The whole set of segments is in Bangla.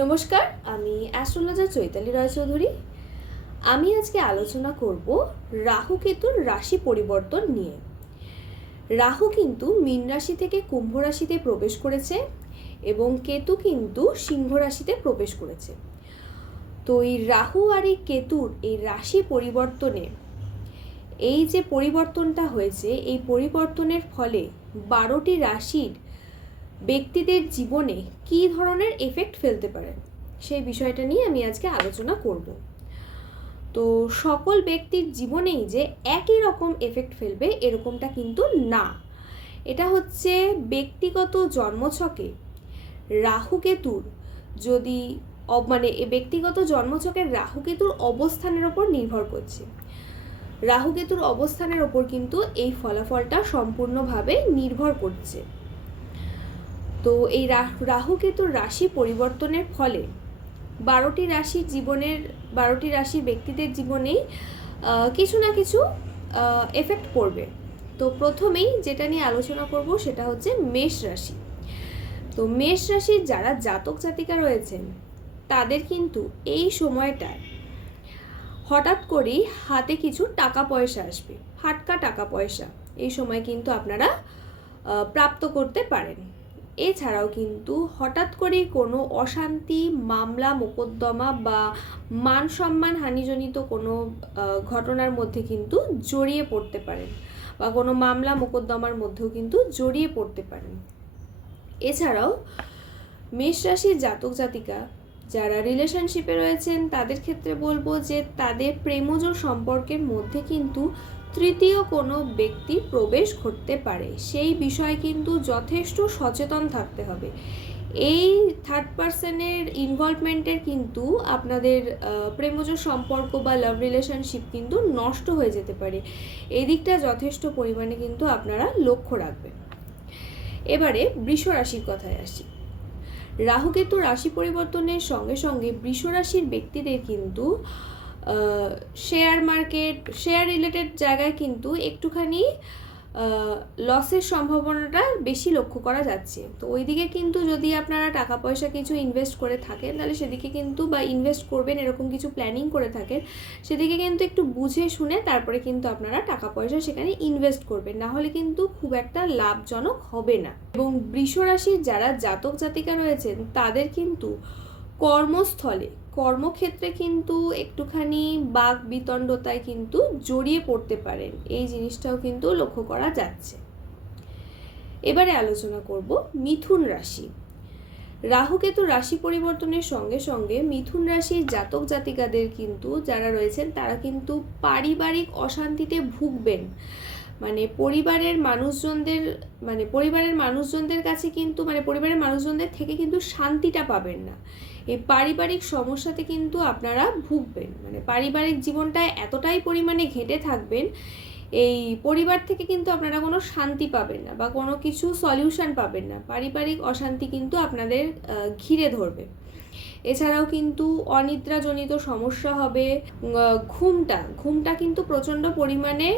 নমস্কার, আমি অ্যাস্ট্রোলজার চৈতালি রায়চৌধুরী। আমি আজকে আলোচনা করব রাহু কেতুর রাশি পরিবর্তন নিয়ে। রাহু কিন্তু মীন রাশি থেকে কুম্ভ রাশিতে প্রবেশ করেছে এবং কেতু কিন্তু সিংহ রাশিতে প্রবেশ করেছে। তো এই রাহু আর এই কেতুর এই রাশি পরিবর্তনে এই যে পরিবর্তনটা হয়েছে, এই পরিবর্তনের ফলে 12টি রাশির ব্যক্তিদের জীবনে কী ধরনের এফেক্ট ফেলতে পারে সেই বিষয়টা নিয়ে আমি আজকে আলোচনা করব। তো সকল ব্যক্তির জীবনেই যে একই রকম এফেক্ট ফেলবে এরকমটা কিন্তু না। এটা হচ্ছে ব্যক্তিগত জন্মছকে রাহু কেতুর যদি ব্যক্তিগত জন্মছকের রাহু কেতুর অবস্থানের ওপর নির্ভর করছে। রাহু কেতুর অবস্থানের ওপর কিন্তু এই ফলাফলটা সম্পূর্ণভাবে নির্ভর করছে। তো এই রাহু কেতুর রাশি পরিবর্তনের ফলে 12টি রাশির জীবনের 12টি রাশির ব্যক্তিদের জীবনেই কিছু না কিছু এফেক্ট পড়বে। তো প্রথমেই যেটা নিয়ে আলোচনা করব সেটা হচ্ছে মেষ রাশি। তো মেষ রাশির যারা জাতক জাতিকা রয়েছেন তাদের কিন্তু এই সময়টায় হঠাৎ করেই হাতে কিছু টাকা পয়সা আসবে, ফাটকা টাকা পয়সা এই সময় কিন্তু আপনারা প্রাপ্ত করতে পারেন। এছাড়াও কিন্তু হঠাৎ করেই কোনো অশান্তি, মামলা, মোকদ্দমা বা মান সম্মান হানিজনিত কোনো ঘটনার মধ্যে কিন্তু জড়িয়ে পড়তে পারেন বা কোনো মামলা মোকদ্দমার মধ্যেও কিন্তু জড়িয়ে পড়তে পারেন। এছাড়াও মেষ রাশির জাতক জাতিকা যারা রিলেশনশিপে রয়েছেন তাদের ক্ষেত্রে বলবো যে তাদের প্রেমজ সম্পর্কের মধ্যে কিন্তু তৃতীয় কোনো ব্যক্তি প্রবেশ ঘটতে পারে, সেই বিষয়ে কিন্তু যথেষ্ট সচেতন থাকতে হবে। এই থার্ড পার্সনের ইনভলভমেন্টের কিন্তু আপনাদের প্রেমজ সম্পর্ক বা লাভ রিলেশনশিপ কিন্তু নষ্ট হয়ে যেতে পারে। এই দিকটা যথেষ্ট পরিমাণে কিন্তু আপনারা লক্ষ্য রাখবেন। এবারে বৃষ রাশির কথায় আসি। রাহু কেতু রাশি পরিবর্তনের সঙ্গে সঙ্গে বৃষ রাশির ব্যক্তিদের কিন্তু শেয়ার মার্কেট, শেয়ার রিলেটেড জায়গায় কিন্তু একটুখানি লসের সম্ভাবনাটা বেশি লক্ষ্য করা যাচ্ছে। তো ওইদিকে কিন্তু যদি আপনারা টাকা পয়সা কিছু ইনভেস্ট করে থাকেন তাহলে সেদিকে কিন্তু, বা ইনভেস্ট করবেন এরকম কিছু প্ল্যানিং করে থাকেন, সেদিকে কিন্তু একটু বুঝে শুনে তারপরে কিন্তু আপনারা টাকা পয়সা সেখানে ইনভেস্ট করবেন, না হলে কিন্তু খুব একটা লাভজনক হবে না। এবং বৃষ রাশির যারা জাতক জাতিকা রয়েছেন তাদের কিন্তু কর্মস্থলে, কর্মক্ষেত্রে কিন্তু একটুখানি বাক বিতণ্ডতায় কিন্তু জড়িয়ে পড়তে পারেন, এই জিনিসটাও কিন্তু লক্ষ্য করা যাচ্ছে। এবারে আলোচনা করব মিথুন রাশি। রাহু কেতু রাশি পরিবর্তনের সঙ্গে সঙ্গে মিথুন রাশির জাতক জাতিকাদের কিন্তু যারা রয়েছেন তারা কিন্তু পারিবারিক অশান্তিতে ভুগবেন। পরিবারের মানুষজনদের কাছে কিন্তু পরিবারের মানুষজনদের থেকে কিন্তু শান্তিটা পাবেন না। এই পারিবারিক সমস্যাতে কিন্তু আপনারা ভুগবেন। পারিবারিক জীবনটায় এতটাই পরিমাণে ঘেঁটে থাকবেন, এই পরিবার থেকে কিন্তু আপনারা কোনো শান্তি পাবেন না বা কোনো কিছু সলিউশন পাবেন না। পারিবারিক অশান্তি কিন্তু আপনাদের ঘিরে ধরবে। এছাড়াও কিন্তু অনিদ্রাজনিত সমস্যা হবে। ঘুমটা কিন্তু প্রচণ্ড পরিমাণে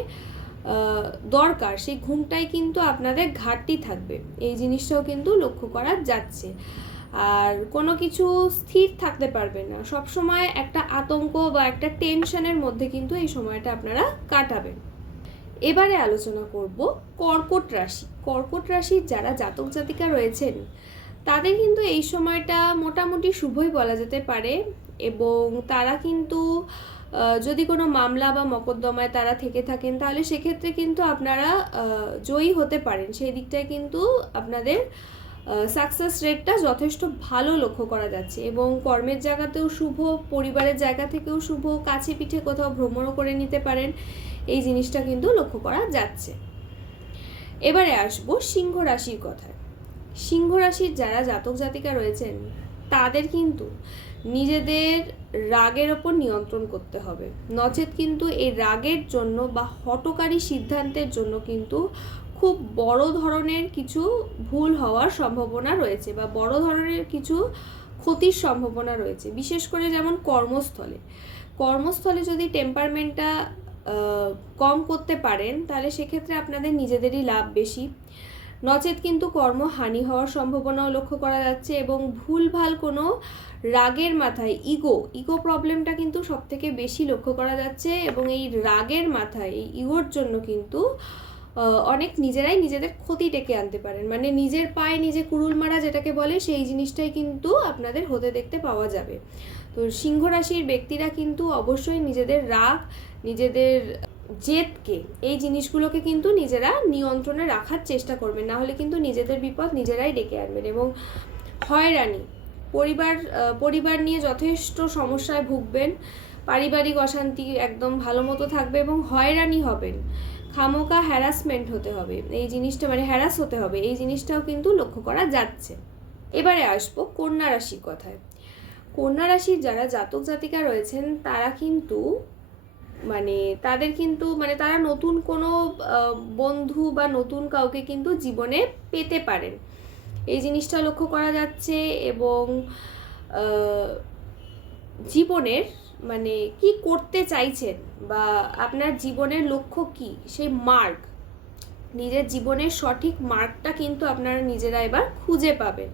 দরকার, সেই ঘুমটাই কিন্তু আপনাদের ঘাটতি থাকবে, এই জিনিসটাও কিন্তু লক্ষ্য করা যাচ্ছে। আর কোনো কিছু স্থির থাকতে পারবে না, সবসময় একটা আতঙ্ক বা একটা টেনশনের মধ্যে কিন্তু এই সময়টা আপনারা কাটাবেন। এবারে আলোচনা করব কর্কট রাশি। কর্কট রাশির যারা জাতক জাতিকা রয়েছেন তাদের কিন্তু এই সময়টা মোটামুটি শুভই বলা যেতে পারে। এবং তারা কিন্তু যদি কোনো মামলা বা মকদ্দমায় তারা থেকে থাকেন তাহলে সেক্ষেত্রে কিন্তু আপনারা জয়ী হতে পারেন, সেই দিকটায় কিন্তু আপনাদের সাকসেস রেটটা যথেষ্ট ভালো লক্ষ্য করা যাচ্ছে। এবং কর্মের জায়গাতেও শুভ, পরিবারের জায়গা থেকেও শুভ, কাছে পিঠে কোথাও ভ্রমণও করে নিতে পারেন, এই জিনিসটা কিন্তু লক্ষ্য করা যাচ্ছে। এবারে আসবো সিংহ রাশির কথায়। সিংহ রাশির যারা জাতক জাতিকা রয়েছেন তাদের কিন্তু নিজেদের রাগের ওপর নিয়ন্ত্রণ করতে হবে, নচেত কিন্তু এই রাগের জন্য বা হঠকারী সিদ্ধান্তের জন্য কিন্তু খুব বড় ধরনের কিছু ভুল হওয়ার সম্ভাবনা রয়েছে বা বড় ধরনের কিছু ক্ষতির সম্ভাবনা রয়েছে। বিশেষ করে যেমন কর্মস্থলে যদি টেম্পারমেন্টটা কম করতে পারেন তাহলে সেক্ষেত্রে আপনাদের নিজেদেরই লাভ বেশি। নচেত কিন্তু কর্মহানি হওয়ার সম্ভাবনাও লক্ষ্য করা যাচ্ছে, এবং ভুলভাল কোনো রাগের মাথায় ইগো প্রবলেমটা কিন্তু সবথেকে বেশি লক্ষ্য করা যাচ্ছে, এবং এই রাগের মাথায় এই ইগোর জন্য কিন্তু অনেক নিজেরাই নিজেদের ক্ষতি ডেকে আনতে পারেন, মানে নিজের পায়ে নিজে কুড়ুল মারা যেটাকে বলে, সেই জিনিসটাই কিন্তু আপনাদের হতে দেখতে পাওয়া যাবে। তো সিংহ রাশির ব্যক্তিরা কিন্তু অবশ্যই নিজেদের রাগ, নিজেদের জেদকে, এই জিনিসগুলোকে কিন্তু নিজেরা নিয়ন্ত্রণে রাখার চেষ্টা করবেন, না হলে কিন্তু নিজেদের বিপদ নিজেরাই ডেকে আনবেন। এবং হয়রানি, পরিবার নিয়ে যথেষ্ট সমস্যায় ভুগবেন, পারিবারিক অশান্তি একদম ভালো মতো থাকবে, এবং হয়রানি হবেন, খামোকা হ্যারাসমেন্ট হতে হবে, এই জিনিসটা মানে হ্যারাস হতে হবে, এই জিনিসটাও কিন্তু লক্ষ্য করা যাচ্ছে। এবারে আসবো কন্যা রাশির কথায়। কন্যা রাশির যারা জাতক জাতিকা রয়েছেন তারা কিন্তু তারা নতুন কোনো বন্ধু বা নতুন কাউকে কিন্তু জীবনে পেতে পারেন, এই জিনিসটা লক্ষ্য করা যাচ্ছে। এবং জীবনের মানে কি করতে চাইছেন বা আপনার জীবনের লক্ষ্য কি, সেই মার্গ, নিজের জীবনের সঠিক মার্গটা কিন্তু আপনারা নিজেরা এবার খুঁজে পাবেন।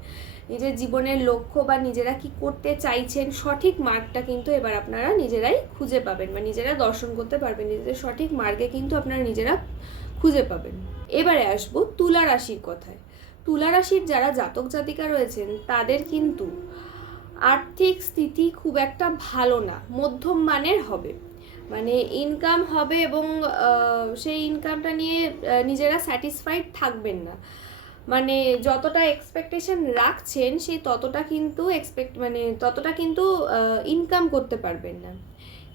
নিজের জীবনের লক্ষ্য বা নিজেরা কি করতে চাইছেন সঠিক মার্গটা কিন্তু এবার আপনারা নিজেরাই খুঁজে পাবেন, বা নিজেরা দর্শন করতে পারবেন, নিজেদের সঠিক মার্গে কিন্তু আপনারা নিজেরা খুঁজে পাবেন। এবারে আসবো তুলা রাশির কথায়। তুলা রাশির যারা জাতক জাতিকা রয়েছেন তাদের কিন্তু আর্থিক স্থিতি খুব একটা ভালো না, মধ্যম মানের হবে, মানে ইনকাম হবে এবং সেই ইনকামটা নিয়ে নিজেরা স্যাটিসফাইড থাকবেন না, মানে যতটা এক্সপেকটেশন রাখছেন সেই ততটা কিন্তু ইনকাম করতে পারবেন না,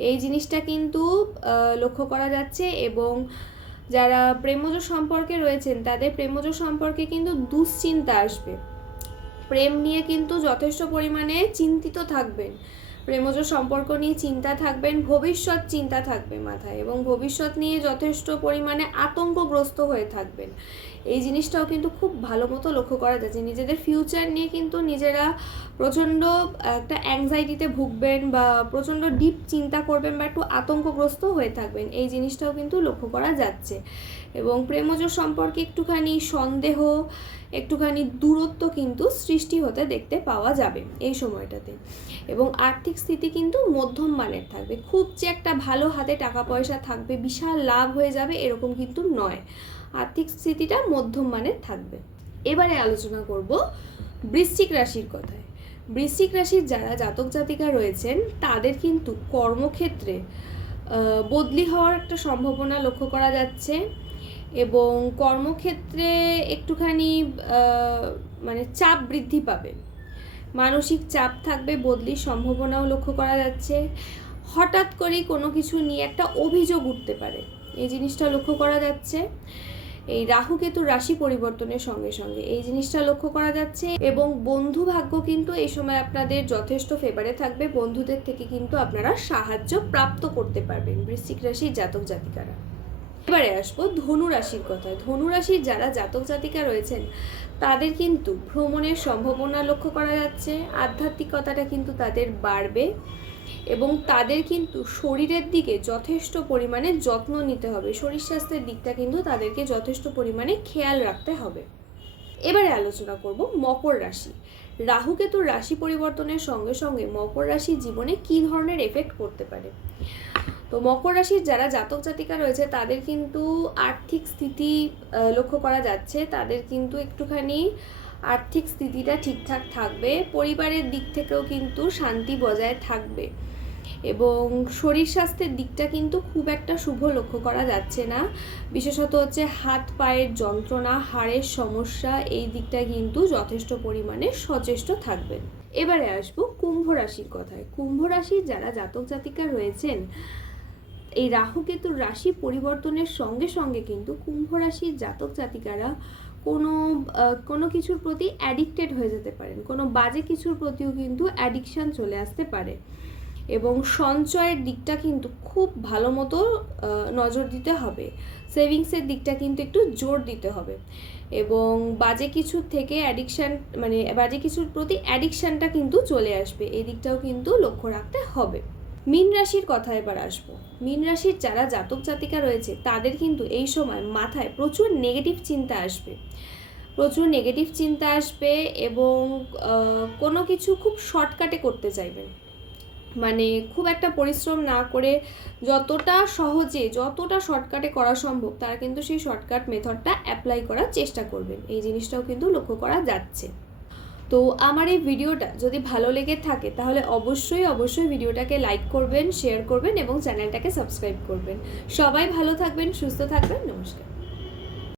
এই জিনিসটা কিন্তু লক্ষ্য করা যাচ্ছে। এবং যারা প্রেমজ সম্পর্কে রয়েছেন তাদের প্রেমজ সম্পর্কে কিন্তু দুশ্চিন্তা আসবে, প্রেম নিয়ে কিন্তু যথেষ্ট পরিমাণে চিন্তিত থাকবেন, প্রেমজ সম্পর্ক নিয়ে চিন্তা থাকবেন, ভবিষ্যৎ চিন্তা থাকবে মাথায়, এবং ভবিষ্যৎ নিয়ে যথেষ্ট পরিমাণে আতঙ্কগ্রস্ত হয়ে থাকবেন, এই জিনিসটাও কিন্তু খুব ভালো মতো লক্ষ্য করা যাচ্ছে। নিজেদের ফিউচার নিয়ে কিন্তু নিজেরা প্রচণ্ড একটা অ্যাংজাইটিতে ভুগবেন, বা প্রচণ্ড ডিপ চিন্তা করবেন, বা একটু আতঙ্কগ্রস্ত হয়ে থাকবেন, এই জিনিসটাও কিন্তু লক্ষ্য করা যাচ্ছে। এবং প্রেমজ সম্পর্কে একটুখানি সন্দেহ, একটুখানি দূরত্ব কিন্তু সৃষ্টি হতে দেখতে পাওয়া যাবে এই সময়টাতে। এবং আর্থিক স্থিতি কিন্তু মধ্যম মানের থাকবে, খুব যে একটা ভালো হাতে টাকা পয়সা থাকবে, বিশাল লাভ হয়ে যাবে এরকম কিন্তু নয়, আর্থিক স্থিতিটা মধ্যম মানের থাকবে। এবারে আলোচনা করব বৃশ্চিক রাশির কথায়। বৃশ্চিক রাশির যারা জাতক জাতিকা রয়েছেন তাদের কিন্তু কর্মক্ষেত্রে বদলি হওয়ার একটা সম্ভাবনা লক্ষ্য করা যাচ্ছে, এবং কর্মক্ষেত্রে একটুখানি চাপ বৃদ্ধি পাবে, মানসিক চাপ থাকবে, বদলির সম্ভাবনাও লক্ষ্য করা যাচ্ছে। হঠাৎ করেই কোনো কিছু নিয়ে একটা অভিযোগ উঠতে পারে, এই জিনিসটা লক্ষ্য করা যাচ্ছে। এই রাহু কেতুর রাশি পরিবর্তনের সঙ্গে সঙ্গে এই জিনিসটা লক্ষ্য করা যাচ্ছে। এবং বন্ধু ভাগ্য কিন্তু এই সময় আপনাদের যথেষ্ট ফেভারে থাকবে, বন্ধুদের থেকে কিন্তু আপনারা সাহায্য প্রাপ্ত করতে পারবেন বৃশ্চিক রাশির জাতক জাতিকারা। এবারে আসবো ধনু রাশির কথায়। ধনু রাশির যারা জাতক জাতিকা রয়েছেন তাদের কিন্তু ভ্রমণের সম্ভাবনা লক্ষ্য করা যাচ্ছে, আধ্যাত্মিকতাটা কিন্তু তাদের বাড়বে, এবং তাদের কিন্তু শরীরের দিকে যথেষ্ট পরিমাণে যত্ন নিতে হবে, শরীর স্বাস্থ্যের দিকটা কিন্তু তাদেরকে যথেষ্ট পরিমাণে খেয়াল রাখতে হবে। এবারে আলোচনা করব মকর রাশি। রাহু কেতুর রাশি পরিবর্তনের সঙ্গে সঙ্গে মকর রাশির জীবনে কী ধরনের এফেক্ট করতে পারে। তো মকর রাশির যারা জাতক জাতিকা রয়েছে তাদের কিন্তু আর্থিক স্থিতি লক্ষ্য করা যাচ্ছে, তাদের কিন্তু একটুখানি আর্থিক স্থিতিটা ঠিকঠাক থাকবে, পরিবারের দিক থেকেও কিন্তু শান্তি বজায় থাকবে, এবং শরীর স্বাস্থ্যের দিকটা কিন্তু খুব একটা শুভ লক্ষ্য করা যাচ্ছে না, বিশেষত হচ্ছে হাত পায়ের যন্ত্রণা, হাড়ের সমস্যা, এই দিকটা কিন্তু যথেষ্ট পরিমাণে সচেষ্ট থাকবেন। এবারে আসবো কুম্ভ রাশির কথায়। কুম্ভ রাশির যারা জাতক জাতিকা রয়েছেন এই রাহু কেতুর রাশি পরিবর্তনের সঙ্গে সঙ্গে কিন্তু কুম্ভ রাশির জাতক জাতিকারা কোনো কিছুর প্রতি অ্যাডিক্টেড হয়ে যেতে পারেন, কোনো বাজে কিছুর প্রতিও কিন্তু অ্যাডিকশান চলে আসতে পারে, এবং সঞ্চয়ের দিকটা কিন্তু খুব ভালো মতো নজর দিতে হবে, সেভিংসের দিকটা কিন্তু একটু জোর দিতে হবে, এবং বাজে কিছুর থেকে বাজে কিছুর প্রতি অ্যাডিকশানটা কিন্তু চলে আসবে, এই দিকটাও কিন্তু লক্ষ্য রাখতে হবে। মীন রাশির কথা এবার আসবো। মীন রাশির যারা জাতক জাতিকা রয়েছে তাদের কিন্তু এই সময় মাথায় প্রচুর নেগেটিভ চিন্তা আসবে, প্রচুর নেগেটিভ চিন্তা আসবে এবং কোনো কিছু খুব শর্টকাটে করতে চাইবেন, মানে খুব একটা পরিশ্রম না করে যতটা সহজে যতটা শর্টকাটে করা সম্ভব তারা কিন্তু সেই শর্টকাট মেথডটা অ্যাপ্লাই করার চেষ্টা করবেন। এই জিনিসটাও কিন্তু লক্ষ্য করা যাচ্ছে। তো আমার এই ভিডিওটা যদি ভালো লেগে থাকে তাহলে অবশ্যই ভিডিওটাকে লাইক করবেন, শেয়ার করবেন এবং চ্যানেলটাকে সাবস্ক্রাইব করবেন। সবাই ভালো থাকবেন, সুস্থ থাকবেন। নমস্কার।